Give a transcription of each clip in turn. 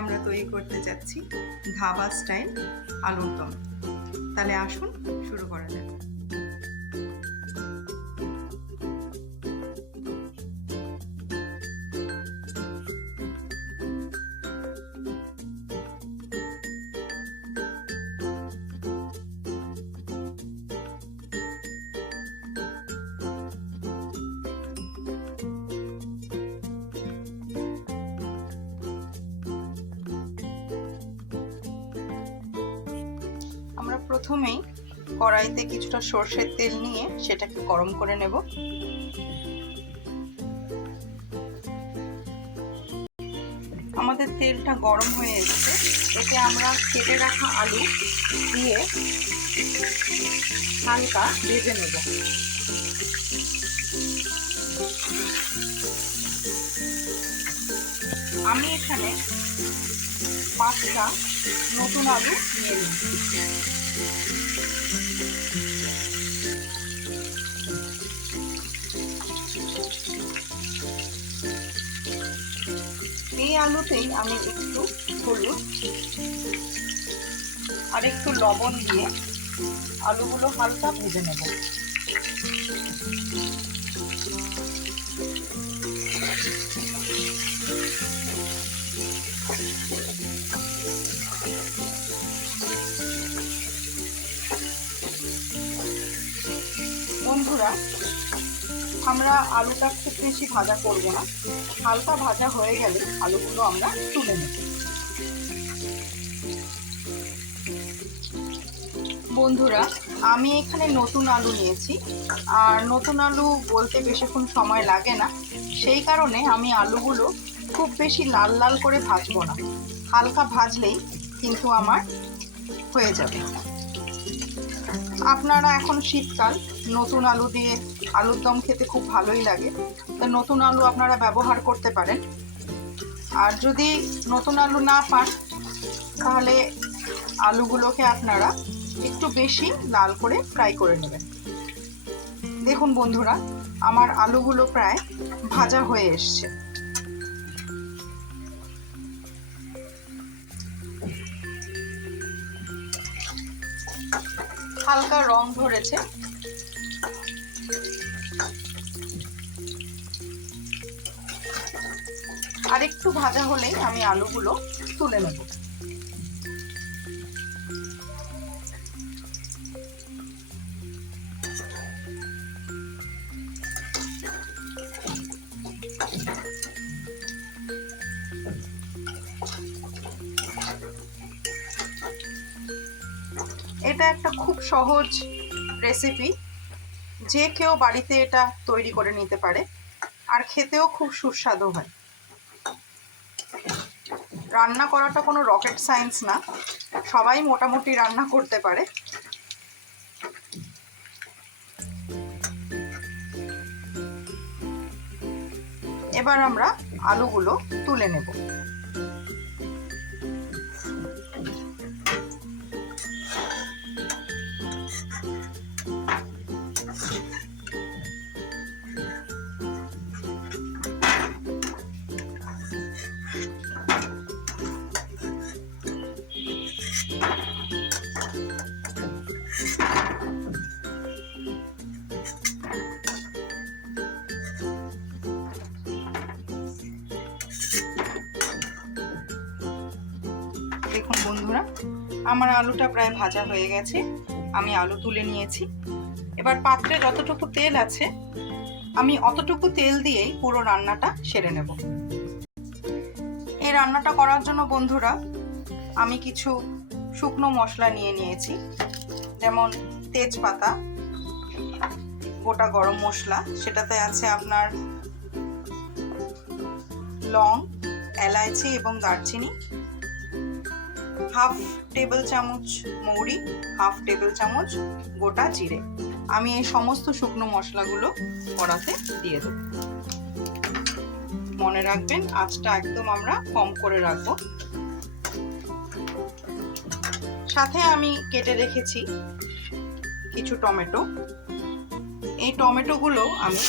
আমরা তৈরি করতে যাচ্ছি ধাবা স্টাইল আলুর দম। তাহলে আসুন শুরু করা যাক। আমরা প্রথমেই কড়াইতে কিছুটা সরষের তেল নিয়ে সেটাকে গরম করে নেব। আমাদের তেলটা গরম হয়ে এসেছে, এতে আমরা কেটে রাখা আলু দিয়ে হালকা ভেজে নেব। আমি এখানে 5টা নতুন আলু নিয়ে নিচ্ছি। এই আলুতেই আমি একটু হলুদ আর একটু লবণ দিয়ে আলুগুলো হালকা ভেজে নেব। বন্ধুরা, আমরা আলুটা খুব বেশি ভাজা করব না, হালকা ভাজা হয়ে গেলে আলুগুলো আমরা তুলে নেব। বন্ধুরা, আমি এখানে নতুন আলু নিয়েছি, আর নতুন আলু বলতে বেশিক্ষণ সময় লাগে না, সেই কারণে আমি আলুগুলো খুব বেশি লাল লাল করে ভাজবো না, হালকা ভাজলেই কিন্তু আমার হয়ে যাবে। আপনারা এখন শীতকাল, নতুন আলু দিয়ে আলুর দম খেতে খুব ভালোই লাগে, তো নতুন আলু আপনারা ব্যবহার করতে পারেন। আর যদি নতুন আলু না পান তাহলে আলুগুলোকে আপনারা একটু বেশি লাল করে ফ্রাই করে নেবেন। দেখুন বন্ধুরা, আমার আলুগুলো প্রায় ভাজা হয়ে এসছে। হালকা রং ধরেছে। আর একটু ভাজা হলেই আমি আলুগুলো তুলে নেব। এটা একটা খুব সহজ রেসিপি, যে কেউ বাড়িতে এটা তৈরি করে নিতে পারে, আর খেতেও খুব সুস্বাদু হয়। রান্না করাটা কোনো রকেট সায়েন্স না, সবাই মোটামুটি রান্না করতে পারে। এবার আমরা আলুগুলো তুলে নেব। দেখুন বন্ধুরা, আমার আলুটা প্রায় ভাজা হয়ে গেছে, আমি আলু তুলে নিয়েছি। এবার পাত্রে যতটুকু তেল আছে আমি অতটুকু তেল দিয়েই পুরো রান্নাটা সেরে নেব। এই রান্নাটা করার জন্য বন্ধুরা আমি কিছু শুকনো মশলা নিয়ে নিয়েছি, যেমন তেজপাতা, গোটা গরম মশলা, সেটাতে আছে আপনার লং, এলাচি এবং দারচিনি, হাফ টেবিল চামচ মৌরি, হাফ টেবিল চামচ গোটা জিরে। আমি এই সমস্ত শুকনো মশলাগুলো কড়াতে দিয়ে দেব। মনে রাখবেন আঁচটা একদম আমরা কম করে রাখবো। সাথে আমি কেটে রেখেছি কিছু টমেটো, এই টমেটোগুলো আমি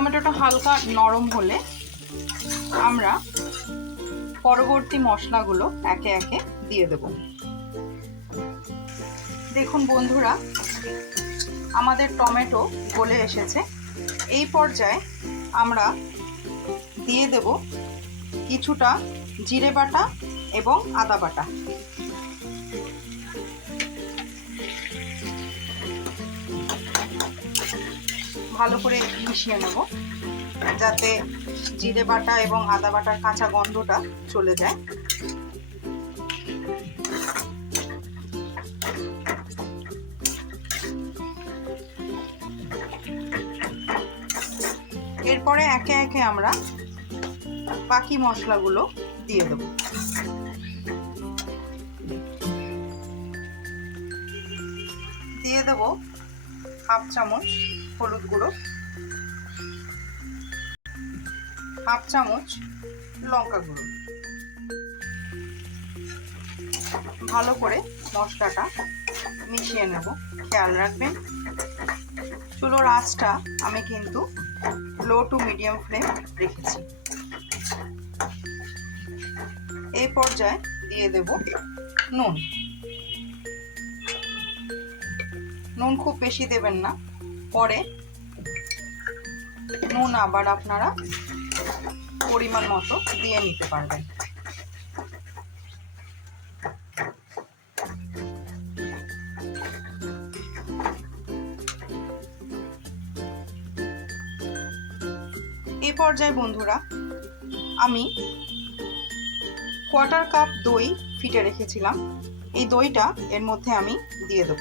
টমেটোটা হালকা নরম হলে আমরা পরবর্তী মশলাগুলো একে একে দিয়ে দেব। দেখুন বন্ধুরা, আমাদের টমেটো গলে এসেছে। এই পর্যায়ে আমরা দিয়ে দেব কিছুটা জিরে বাটা এবং আদা বাটা। ভালো করে মিশিয়ে নেব যাতে জিরে বাটা এবং আদা বাটার কাঁচা গন্ধটা চলে যায়। এরপরে একে একে আমরা বাকি মশলাগুলো দিয়ে দেব। দিয়ে দেব হাফ চামচ হলুদ গুঁড়ো, হাফ চামচ লঙ্কা গুঁড়ো। ভালো করে মশলাটা মিশিয়ে নেব। খেয়াল রাখবেন চুলোর আঁচটা আমি কিন্তু লো টু মিডিয়াম ফ্লেম রেখেছি। এই পর্যায়ে দিয়ে দেব নুন। নুন খুব বেশি দেবেন না, পরে নুন আবার আপনারা পরিমাণ মতো দিয়ে নিতে পারবেন। এই পর্যায়ে বন্ধুরা আমি কোয়ার্টার কাপ দই ফিটে রেখেছিলাম, এই দইটা এর মধ্যে আমি দিয়ে দেব।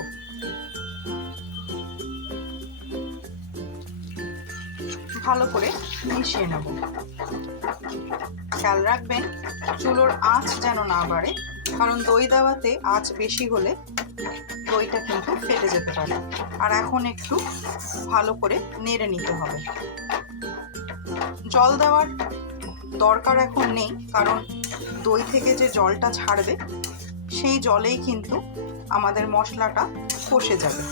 ভালো করে মিশিয়ে নেব। খেয়াল রাখবেন চুলোর আঁচ যেন না বাড়ে, কারণ দই দেওয়াতে আঁচ বেশি হলে দইটা কিন্তু ফেটে যেতে পারে। আর এখন একটু ভালো করে নেড়ে নিতে হবে। জল দেওয়ার দরকার এখন নেই, কারণ দই থেকে যে জলটা ছাড়বে সেই জলেই কিন্তু আমাদের মশলাটা কষে যাবে।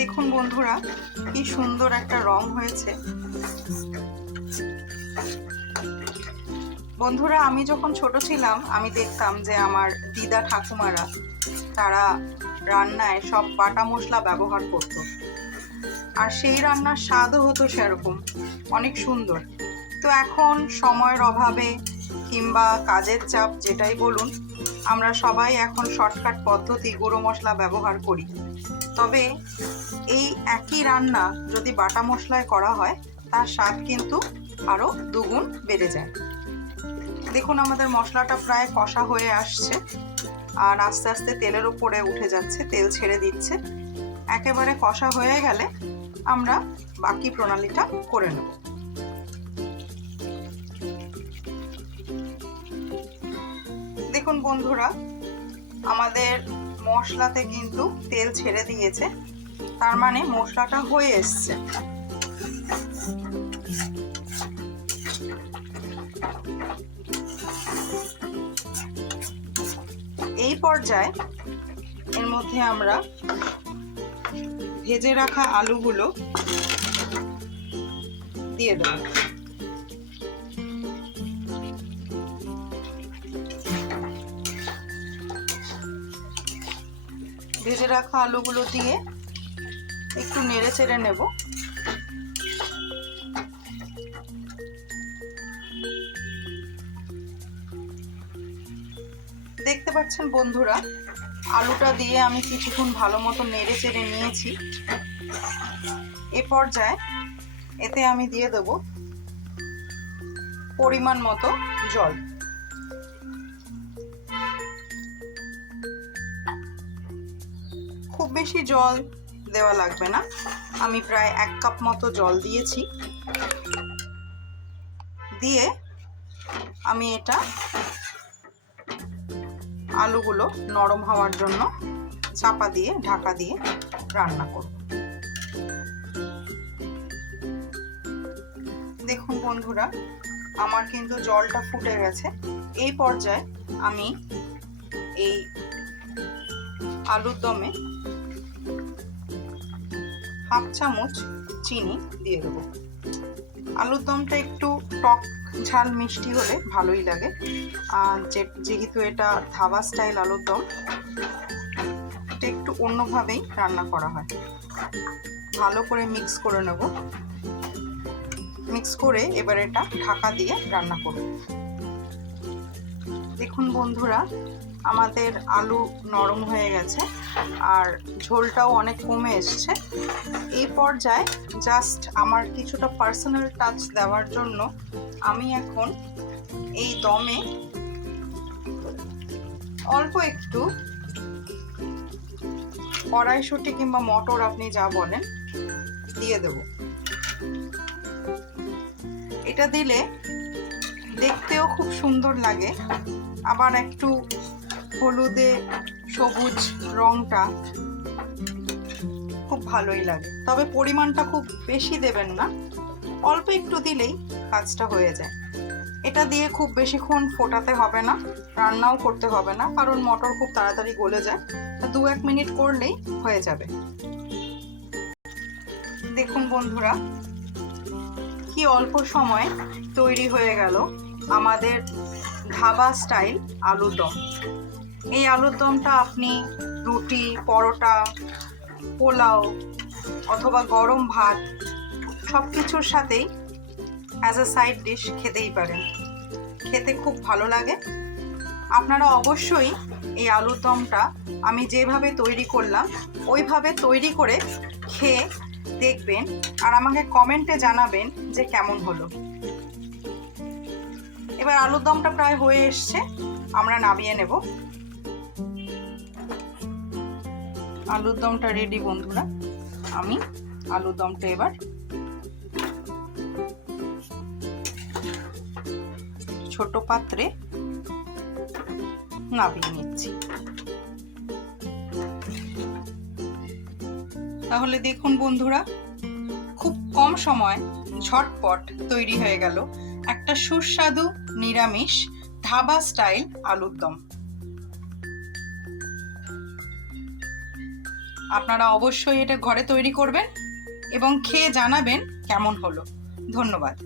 দেখুন বন্ধুরা কি সুন্দর একটা রং হয়েছে। বন্ধুরা আমি যখন ছোট ছিলাম আমি দেখতাম যে আমার দিদা ঠাকুমারা তারা রান্নায় সব বাটা মশলা ব্যবহার করত, আর সেই রান্নার স্বাদও হতো সেরকম অনেক সুন্দর। তো এখন সময়ের অভাবে কিংবা কাজের চাপ যেটাই বলুন, আমরা সবাই এখন শর্টকাট পদ্ধতি গুঁড়ো মশলা ব্যবহার করি। তবে এই একই রান্না যদি বাটা মশলায় করা হয় তার স্বাদ কিন্তু আরও দুগুণ বেড়ে যায়। দেখুন আমাদের মশলাটা প্রায় কষা হয়ে আসছে আর আস্তে আস্তে তেলের উপরে উঠে যাচ্ছে, তেল ছেড়ে দিচ্ছে। একেবারে কষা হয়ে গেলে আমরা বাকি প্রণালীটা করে নেব। দেখুন বন্ধুরা আমাদের মশলাতে কিন্তু তেল ছেড়ে দিয়েছে, তার মানে মশলাটা হয়ে এসছে। এই পর্যায়ে এর মধ্যে আমরা ভেজে রাখা আলুগুলো দিয়ে দেব। ভেজে রাখা আলুগুলো দিয়ে একটু নেড়ে চেড়ে নেব। দেখতে পাচ্ছেন বন্ধুরা আলুটা দিয়ে আমি কিছুক্ষণ ভালো মতো নেড়ে চেড়ে নিয়েছি। এ পর্যায়ে এতে আমি দিয়ে দেব পরিমাণ মতো জল। খুব বেশি জল দেওয়া লাগবে না, আমি প্রায় 1 কাপ মতো জল দিয়েছি। দিয়ে আমি এটা আলুগুলো নরম হওয়ার জন্য চাপা দিয়ে ঢাকা দিয়ে রান্না করব। দেখুন বন্ধুরা, আমার কিন্তু জলটা ফুটে গেছে। এই পর্যায়ে আমি এই আলুর দমে হাফ চামচ চিনি দিয়ে দেবো। আলুর দমটা একটু টক ঝাল মিষ্টি হলে ভালোই লাগে। আর যেহেতু এটা ধাবা স্টাইল আলুর দম, এটা একটু অন্যভাবেই রান্না করা হয়। ভালো করে মিক্স করে নেব। মিক্স করে এবার এটা ঢাকা দিয়ে রান্না করব। দেখুন বন্ধুরা, আমাদের আলু নরম হয়ে গেছে আর ঝোলটাও অনেক কমে এসছে। এই পর্যায়ে জাস্ট আমার কিছুটা পার্সোনাল টাচ দেওয়ার জন্য আমি এখন এই দমে অল্প একটু কড়াইশুঁটি কিংবা মটর, আপনি যা বলেন, দিয়ে দেব। এটা দিলে দেখতেও খুব সুন্দর লাগে, আবার একটু হলুদে সবুজ রংটা খুব ভালোই লাগে। তবে পরিমাণটা খুব বেশি দেবেন না, অল্প একটু দিলেই কাজটা হয়ে যায়। এটা দিয়ে খুব বেশিক্ষণ ফোটাতে হবে না, রান্নাও করতে হবে না, কারণ মটর খুব তাড়াতাড়ি গলে যায়। 2-1 মিনিট করলেই হয়ে যাবে। দেখুন বন্ধুরা, কি অল্প সময় তৈরি হয়ে গেল আমাদের ধাবা স্টাইল আলুর দম। এই আলুর দমটা আপনি রুটি, পরোটা, পোলাও অথবা গরম ভাত সব কিছুর সাথেই অ্যাজ আ সাইড ডিশ খেতেই পারেন। খেতে খুব ভালো লাগে। আপনারা অবশ্যই এই আলুর দমটা আমি যেভাবে তৈরি করলাম ওইভাবে তৈরি করে খেয়ে দেখবেন আর আমাকে কমেন্টে জানাবেন যে কেমন হলো। এবার আলুর দমটা প্রায় হয়ে এসছে, আমরা নামিয়ে নেব। আলুর দমটা রেডি বন্ধুরা। আমি আলুর দমটা এবার ছোট পাত্রে নামিয়ে নিচ্ছি। তাহলে দেখুন বন্ধুরা, খুব কম সময় ঝটপট তৈরি হয়ে গেল একটা সুস্বাদু নিরামিষ ধাবা স্টাইল আলুর দম। আপনারা অবশ্যই এটা ঘরে তৈরি করবেন এবং খেয়ে জানাবেন কেমন হলো। ধন্যবাদ।